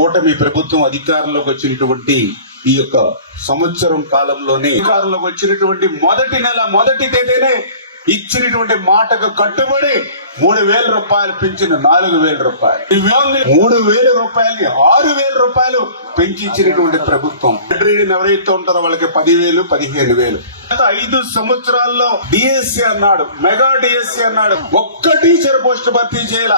కూటమి ప్రభుత్వం అధికారంలోకి వచ్చినటువంటి ఈ యొక్క సంవత్సరం కాలంలోనే అధికారంలోకి వచ్చినటువంటి మొదటి నెల మొదటి తేదీనే ఇచ్చినటువంటి మాటకు కట్టుబడి మూడు వేల రూపాయలు పెంచిన నాలుగు వేల రూపాయలు. మూడు వేల రూపాయలని ఆరు వేల రూపాయలు పెంచి ఇచ్చినటువంటి ప్రభుత్వం. రీడింగ్ ఎవరైతే ఉంటారో వాళ్ళకి పదివేలు పదిహేను వేలు. గత ఐదు సంవత్సరాల్లో డిఎస్సి అన్నాడు మెగా డిఎస్సి అన్నాడు. ఒక్క టీచర్ పోస్ట్ భర్తీ చేయాల.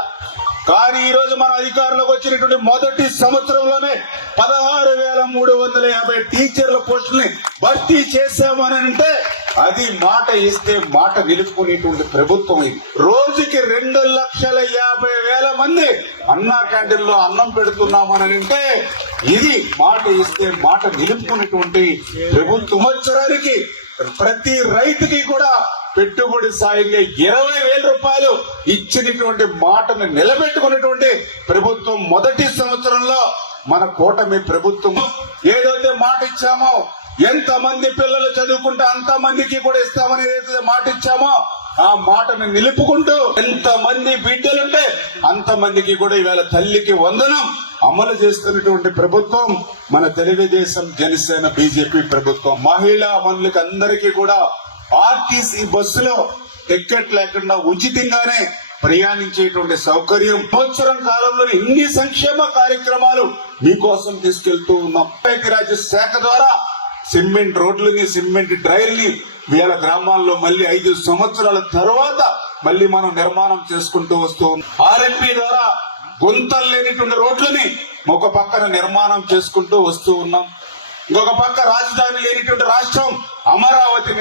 కానీ ఈ రోజు మన అధికారంలోకి వచ్చినటువంటి మొదటి సంవత్సరంలోనే పదహారు వేల మూడు వందల యాభై టీచర్ల పోస్టుల్ని భర్తీ చేశామని అంటే అది మాట ఇస్తే మాట నిలుపుకునేటువంటి ప్రభుత్వం ఇది. రోజుకి రెండు లక్షల యాభై వేల మంది అన్నా క్యాంటీన్లో అన్నం పెడుతున్నామని అంటే ఇది మాట ఇస్తే మాట నిలుపుకునేటువంటి ప్రభుత్వం. వచ్చడానికి ప్రతి రైతుకి కూడా పెట్టుబడి సాయంగా ఇరవై వేల రూపాయలు ఇచ్చినటువంటి మాటను నిలబెట్టుకున్నటువంటి ప్రభుత్వం మొదటి సంవత్సరంలో మన కూటమి ప్రభుత్వం. ఏదైతే మాట ఇచ్చామో ఎంత మంది పిల్లలు చదువుకుంటే అంత మందికి కూడా ఇస్తామని ఏదైతే మాట ఇచ్చామో ఆ మాటను నిలుపుకుంటూ ఎంత మంది బిడ్డలుంటే అంత మందికి కూడా ఇవాళ తల్లికి వందనం అమలు చేస్తున్నటువంటి ప్రభుత్వం మన తెలుగుదేశం జనసేన బీజేపీ ప్రభుత్వం. మహిళా మనులకి అందరికీ కూడా ఆర్టీసీ బస్సులో టికెట్ లేకుండా ఉచితంగానే ప్రయాణించేటువంటి సౌకర్యం సంవత్సరం కాలంలో ఇన్ని సంక్షేమ కార్యక్రమాలు మీకోసం తీసుకెళ్తూ ఉన్నాం. పంచాయతీరాజ్ శాఖ ద్వారా సిమెంట్ రోడ్లని సిమెంట్ డ్రైల్ని వేల గ్రామాల్లో మళ్ళీ ఐదు సంవత్సరాల తర్వాత మళ్ళీ మనం నిర్మాణం చేసుకుంటూ వస్తూ ఉన్నాం. ఆర్ఎంపీ ద్వారా గుంతలు లేనిటువంటి రోడ్లని ఒక పక్కన నిర్మాణం చేసుకుంటూ వస్తూ ఉన్నాం. ఇంకొక పక్క రాజధాని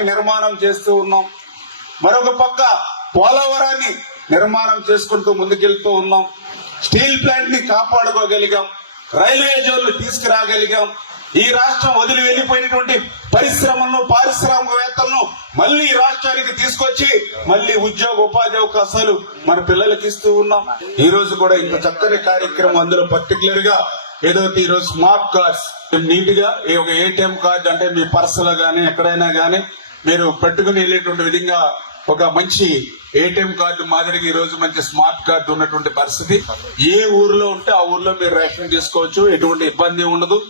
నిర్మాణం చేస్తూ ఉన్నాం. మరొక పక్క పోలవరాన్ని నిర్మాణం చేసుకుంటూ ముందుకెళ్తూ ఉన్నాం. స్టీల్ ప్లాంట్ని కాపాడుకోగలిగాం. రైల్వే జోన్లు తీసుకురాగలిగాం. ఈ రాష్ట్రం వదిలి వెళ్ళిపోయినటువంటి పరిశ్రమలను పారిశ్రామికవేత్తలను మళ్ళీ ఈ రాష్ట్రానికి తీసుకొచ్చి మళ్ళీ ఉద్యోగ ఉపాధి అవకాశాలు మన పిల్లలకి ఇస్తూ ఉన్నాం. ఈ రోజు కూడా ఇంత చక్కని కార్యక్రమం అందులో పర్టికులర్గా ఏదైతే ఈ రోజు స్మార్ట్ కార్డ్స్ నీట్గా ఈ ఒక ఏటీఎం కార్డ్ అంటే మీ పర్సులో గానీ ఎక్కడైనా గానీ మీరు పెట్టుకుని వెళ్ళేటువంటి విధంగా ఒక మంచి ఏటీఎం కార్డు మాదిరిగా ఈ రోజు మంచి స్మార్ట్ కార్డు ఉన్నటువంటి పరిస్థితి. ఏ ఊర్లో ఉంటే ఆ ఊర్లో మీరు రేషన్ తీసుకోవచ్చు. ఎటువంటి ఇబ్బంది ఉండదు.